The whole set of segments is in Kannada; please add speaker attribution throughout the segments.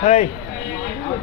Speaker 1: Hey. ಹಾಯ್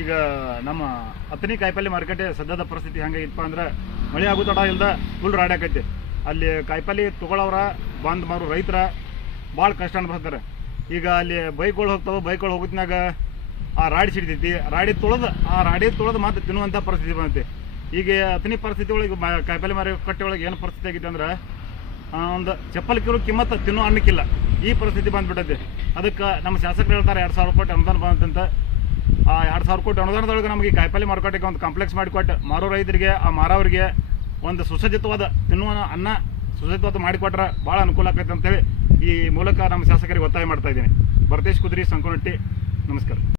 Speaker 1: ಈಗ ನಮ್ಮ ಹತ್ತನೇ ಕಾಯಿಪಲ್ಲೆ ಮಾರ್ಕೆಟ್ ಸದ್ಯದ ಪರಿಸ್ಥಿತಿ ಹೆಂಗಾಗಿತ್ತಪ್ಪ ಅಂದ್ರೆ ಮಳೆ ಆಗೋ ತಡ ಇಲ್ದ ಫುಲ್ ರಾಡ್ಯಾಕೈತಿ ಅಲ್ಲಿ ಕಾಯಿಪಲ್ಲೆ ತಗೊಳ್ಳೋರ ಬಂದ್ ಮಾರು ರೈತರ ಭಾಳ ಕಷ್ಟ ಅನ್ಭವಿಸ್ತಾರೆ. ಈಗ ಅಲ್ಲಿ ಬೈಕ್ಗಳು ಹೋಗ್ತಾವೆ ಬೈಕ್ಗಳು ಹೋಗೋದ್ನಾಗ ಆ ರಾಡಿ ಸಿಡಿತೈತಿ ರಾಡಿ ತೊಳೆದು, ಆ ರಾಡಿ ತೊಳೆದು ಮತ್ತೆ ತಿನ್ನುವಂಥ ಪರಿಸ್ಥಿತಿ ಬಂದೈತಿ. ಈಗ ಹತ್ತನೇ ಪರಿಸ್ಥಿತಿ ಒಳಗೆ ಕಾಯಿಪಲ್ಲೆ ಮಾರುಕಟ್ಟೆ ಒಳಗೆ ಏನು ಪರಿಸ್ಥಿತಿ ಆಗೈತೆ ಅಂದ್ರೆ ಒಂದು ಚಪ್ಪಲ್ ಕಿರು ಕಿಮ್ಮತ್ತು ತಿನ್ನೋ ಅನ್ನಕ್ಕಿಲ್ಲ. ಈ ಪರಿಸ್ಥಿತಿ ಬಂದ್ಬಿಟ್ಟೈತಿ. ಅದಕ್ಕೆ ನಮ್ಮ ಶಾಸಕರು ಹೇಳ್ತಾರೆ, ಎರಡು ಸಾವಿರ ರೂಪಾಯಿ ಅನುದಾನ ಬಂದಂತ ಎರಡು ಸಾವಿರ ಕೋಟಿ ಅನುದಾನದೊಳಗೆ ನಮಗೆ ಕಾಯಿಪಲ್ಲೆ ಮಾರುಕಟ್ಟೆಗೆ ಒಂದು ಕಾಂಪ್ಲೆಕ್ಸ್ ಮಾಡಿಕೊಟ್ಟು ಮಾರೋ ರೈತರಿಗೆ, ಆ ಮಾರೋರಿಗೆ ಒಂದು ಸುಸಜ್ಜಿತವಾದ ತಿನ್ನುವ ಅನ್ನ ಸುಸಜ್ಜಿತವಾದ ಮಾಡಿಕೊಟ್ರೆ ಭಾಳ ಅನುಕೂಲ ಅಂತ ಅಂತೇಳಿ ಈ ಮೂಲಕ ನಮ್ಮ ಶಾಸಕರಿಗೆ ಒತ್ತಾಯ ಮಾಡ್ತಾ ಇದ್ದೀನಿ. ಭರತೇಶ್ ಕುದುರಿ, ಸಂಕುನಟ್ಟಿ, ನಮಸ್ಕಾರ.